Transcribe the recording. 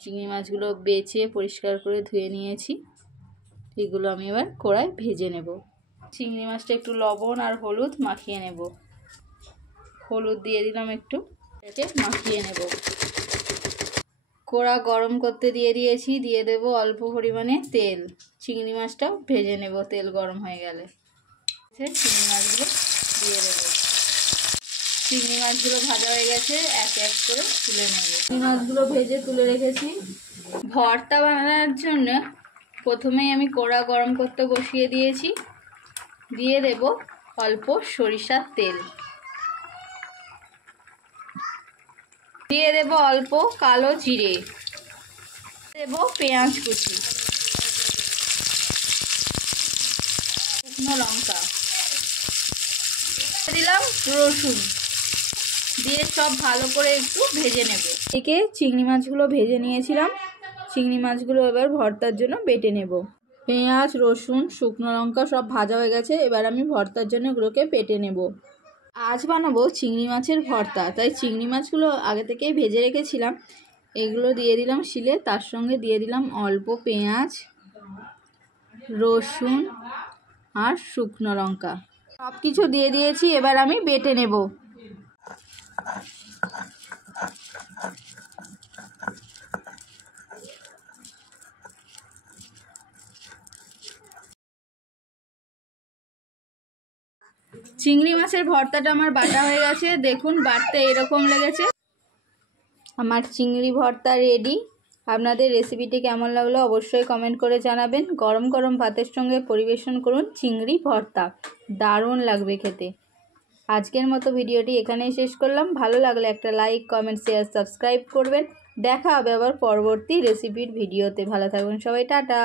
চিংড়ি মাছগুলো বেছে পরিষ্কার করে ধুয়ে নিয়েছি। এগুলো আমি এবার কড়ায় ভেজে নেব। চিংড়ি মাছটা একটু লবণ আর হলুদ মাখিয়ে নেব। হলুদ দিয়ে দিলাম, একটু এটাকে মাখিয়ে নেব। কড়া গরম করতে দিয়ে দিয়েছি, দিয়ে দেব অল্প পরিমাণে তেল। চিংড়ি মাছটাও ভেজে নেব তেল গরম হয়ে গেলে। চিংড়ি মাছগুলো দিয়ে দেবো। চিংড়ি মাছগুলো ভাজা হয়ে গেছে, এক এক করে তুলে নেব। চিংড়ি মাছগুলো ভেজে তুলে রেখেছি। ভর্তা বানানোর জন্য প্রথমেই আমি কড়া গরম করতে বসিয়ে দিয়েছি। দিয়ে দেব অল্প সরিষার তেল, দিয়ে দেব অল্প কালো জিরে, দেব পেঁয়াজ কুচি, শুকনো লঙ্কা, দিলাম রসুন, দিয়ে সব ভালো করে একটু ভেজে নেব। এদিকে চিংড়ি মাছগুলো ভেজে নিয়েছিলাম। চিংড়ি মাছগুলো এবার ভর্তার জন্য বেটে নেব। পেঁয়াজ, রসুন, শুকনো লঙ্কা সব ভাজা হয়ে গেছে। এবার আমি ভর্তার জন্য এগুলোকে বেটে নেব। আজ বানাবো চিংড়ি মাছের ভর্তা, তাই চিংড়ি মাছগুলো আগে থেকেই ভেজে রেখেছিলাম। এগুলো দিয়ে দিলাম শিলে, তার সঙ্গে দিয়ে দিলাম অল্প পেঁয়াজ, রসুন আর শুকনো লঙ্কা, সব কিছু দিয়ে দিয়েছি। এবার আমি বেটে নেব। চিংড়ি মাছের ভর্তাটা আমার বাটা হয়ে গেছে। দেখুন বাটতে এরকম লেগেছে। আমার চিংড়ি ভর্তা রেডি। আপনাদের রেসিপিটি কেমন লাগলো অবশ্যই কমেন্ট করে জানাবেন। গরম গরম ভাতের সঙ্গে পরিবেশন করুন চিংড়ি ভর্তা, দারুণ লাগবে খেতে। আজকের মতো ভিডিওটি এখানেই শেষ করলাম। ভালো লাগলে একটা লাইক, কমেন্ট, শেয়ার, সাবস্ক্রাইব করবেন। দেখা হবে আবার পরবর্তী রেসিপির ভিডিওতে। ভালো থাকবেন সবাই, টাটা।